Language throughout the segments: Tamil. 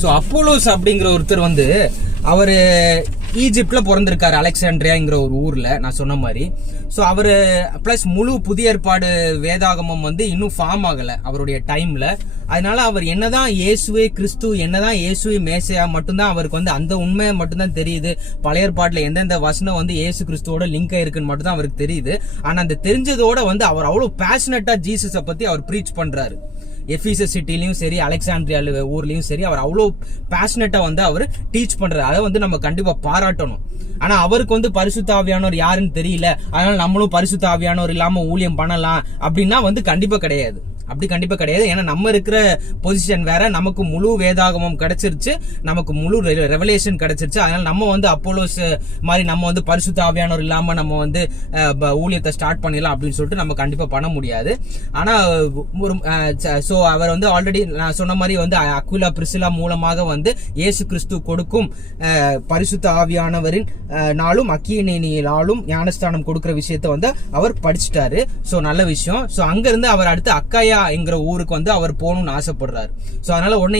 ஸோ அப்போலோஸ் அப்படிங்கிற ஒருத்தர் வந்து அவர் ஈஜிப்ட்ல பிறந்திருக்காரு, அலெக்சாண்ட்ரியாங்கிற ஒரு ஊர்ல, நான் சொன்ன மாதிரி. ஸோ அவரு பிளஸ் முழு புதிய ஏற்பாடு வேதாகமம் வந்து இன்னும் ஃபார்ம் ஆகல அவருடைய டைம்ல. அதனால அவர் என்னதான் இயேசுவே கிறிஸ்து, என்னதான் இயேசுவே மேசையா மட்டும்தான் அவருக்கு வந்து அந்த உண்மை மட்டும்தான் தெரியுது. பழைய ஏற்பாட்டுல எந்தெந்த வசனம் வந்து இயேசு கிறிஸ்துவோட லிங்க் ஆயிருக்குன்னு மட்டும் தான் அவருக்கு தெரியுது. ஆனா அந்த தெரிஞ்சதோட வந்து அவர் அவ்வளவு பேஷனட்டா ஜீசஸை பத்தி அவர் ப்ரீச் பண்றாரு. எஃபீசஸ் சிட்டிலையும் சரி, அலெக்சாண்ட்ரியா ஊர்லயும் சரி, அவர் அவ்வளோ பேஷனட்டா வந்து அவர் டீச் பண்றாரு. அதை வந்து நம்ம கண்டிப்பா பாராட்டணும். ஆனா அவருக்கு வந்து பரிசுத்த ஆவியானவர் யாருன்னு தெரியல, அதனால நம்மளும் பரிசுத்த ஆவியானவர் இல்லாம ஊழியம் பண்ணலாம் அப்படின்னா வந்து கண்டிப்பா கிடையாது. அப்படி கண்டிப்பா கிடையாது. ஏன்னா நம்ம இருக்கிற பொசிஷன் வேற, நமக்கு முழு வேதாகமம் கிடைச்சிருச்சு, நமக்கு முழு ரெவலேஷன் கிடைச்சிருச்சு. அதனால நம்ம வந்து அப்போலோஸ் மாதிரி நம்ம வந்து பரிசுத்த ஆவியானவர் இல்லாம நம்ம வந்து ஊழியத்தை ஸ்டார்ட் பண்ணிடலாம் அப்படின்னு சொல்லிட்டு நம்ம கண்டிப்பா பண்ண முடியாது. ஆனா சோ அவர் வந்து ஆல்ரெடி நான் சொன்ன மாதிரி வந்து அக்விலா பிரிசிலா மூலமாக வந்து இயேசு கிறிஸ்து கொடுக்கும் பரிசுத்த ஆவியானவரின் நாளும் அக்கினியினாலும் ஞானஸ்தானம் கொடுக்கிற விஷயத்த வந்து அவர் படிச்சுட்டாரு. சோ நல்ல விஷயம். சோ அங்க இருந்து அவர் அடுத்து அக்காயா என்கிற ஊருக்கு வந்து அவர் போகணும்னு ஆசைப்படுறாரு. சோ அதனால உடனே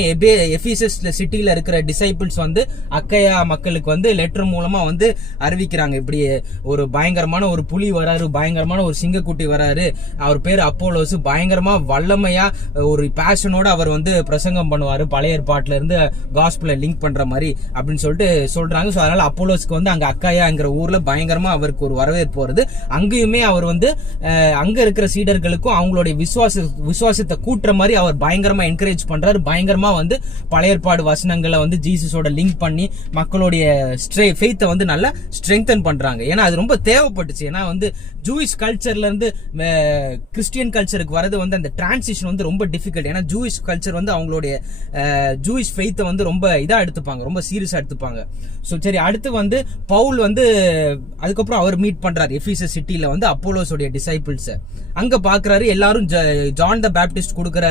எஃபீசஸ் சிட்டில இருக்கிற டிசைபிள்ஸ் வந்து அக்கையா மக்களுக்கு வந்து லெட்டர் மூலமா வந்து அறிவிக்கிறாங்க, இப்படி ஒரு பயங்கரமான ஒரு புலி வராரு, பயங்கரமான ஒரு சிங்கக்குட்டி வராரு, அவர் பேர் அப்போலோஸ், பயங்கரமா வல்லமையா ஒரு பேஷனோட அவர் வந்து பிரசங்கம் பண்ணுவாரு, பழைய ஏற்பாட்டுல இருந்து காஸ்பலை லிங்க் பண்ற மாதிரி அப்படின்னு சொல்லிட்டு சொல்றாங்க. சோ அதனால அப்போலோஸ்க்கு வந்து அங்க அக்காயாங்கிற ஊர்ல பயங்கரமா அவருக்கு ஒரு வரவேற்பு வருது. அங்கேயுமே அவர் வந்து அங்க இருக்கிற சீடர்களுக்கும் அவங்களுடைய விசுவாசத்தை கூட்டுற மாதிரி அவர் பயங்கரமா என்கரேஜ் பண்றாரு. பயங்கரமா வந்து பழைய ஏற்பாடு வசனங்களை வந்து ஜீசஸோட லிங்க் பண்ணி மக்களுடைய ஃபெய்த்தை வந்து நல்லா ஸ்ட்ரெங்தன் பண்றாங்க. ஏன்னா அது ரொம்ப தேவைப்பட்டுச்சு. ஏன்னா வந்து ஜூயிஷ் கல்ச்சர்ல இருந்து கிறிஸ்டியன் கல்ச்சருக்கு வரது வந்து அந்த டிரான்சிஷன் வந்து ரொம்ப டிஃபிகல்ட். ஏன்னா ஜூயிஷ் கல்ச்சர் வந்து அவங்களுடைய ஜூயிஷ் ஃபெய்த்தை வந்து ரொம்ப இதா எடுத்துப்பாங்க, ரொம்ப சீரியஸா எடுத்துப்பாங்க. ஸோ சரி, அடுத்து வந்து பவுல் வந்து அதுக்கப்புறம் அவர் மீட் பண்றாரு எஃபீசஸ் சிட்டில வந்து அப்போலோஸோடைய டிசைபிள்ஸ். அங்க பாக்குறாரு எல்லாரும் ஜான் த பேப்டிஸ்ட் கொடுக்கிற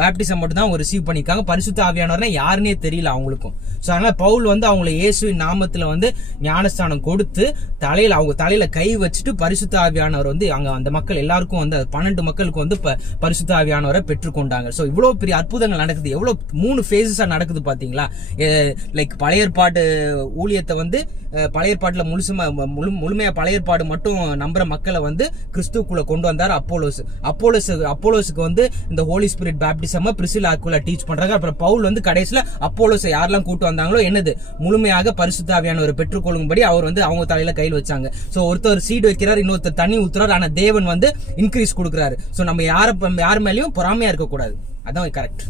பேப்டிசம் மட்டும் தான் ரிசீவ் பண்ணிருக்காங்க. பரிசுத்த ஆவியானவர்னா யாருன்னே தெரியல அவங்களுக்கும். சோ அதனால பவுல் வந்து அவங்களை இயேசுவின் நாமத்துல வந்து ஞானஸ்தானம் கொடுத்து அவங்க தலையில கை வச்சுட்டு பரிசுத்த ஆவியானவர் வந்து அங்க அந்த மக்கள் எல்லாருக்கும் வந்து 12 மக்களுக்கு வந்து பரிசுத்த ஆவியானவரை பெற்றுக்கொண்டாங்க. சோ இவ்வளவு பெரிய அற்புதங்கள் நடக்குது. எவ்வளவு 3 ஃபேஸஸா நடக்குது பாத்தீங்களா? லைக் பழைய ஏற்பாடு ஊழியத்தை வந்து பழைய ஏற்பாட்டுல முழுமையா பழைய ஏற்பாடு மட்டும் நம்புற மக்களை வந்து கிறிஸ்துக்குள்ள கொண்டு வந்தார் அப்போலோஸுக்கு வந்து இந்த holy spirit baptism Priscilla Aquila teach பண்றாங்க. அப்புறம் பவுல் வந்து கடைசியில அப்போலோஸை யாரெல்லாம் கூட்டு வந்தாங்களோ என்னது முழுமையாக பரிசுத்த ஆவியானவரை பெற்றுக்கொள்ளும்படி அவர் வந்து அவங்க தலையில கையில் வச்சாங்க. சோ ஒருத்தர் சீடு வைக்கிறார், இன்னொருத்தர் தண்ணி ஊத்துறாரு. ஆனா தேவன் வந்து இன்க்ரீஸ் கொடுக்குறாரு. சோ நம்ம யார் மேலயும் பொறாமையா இருக்க கூடாது. அதான் கரெக்ட்.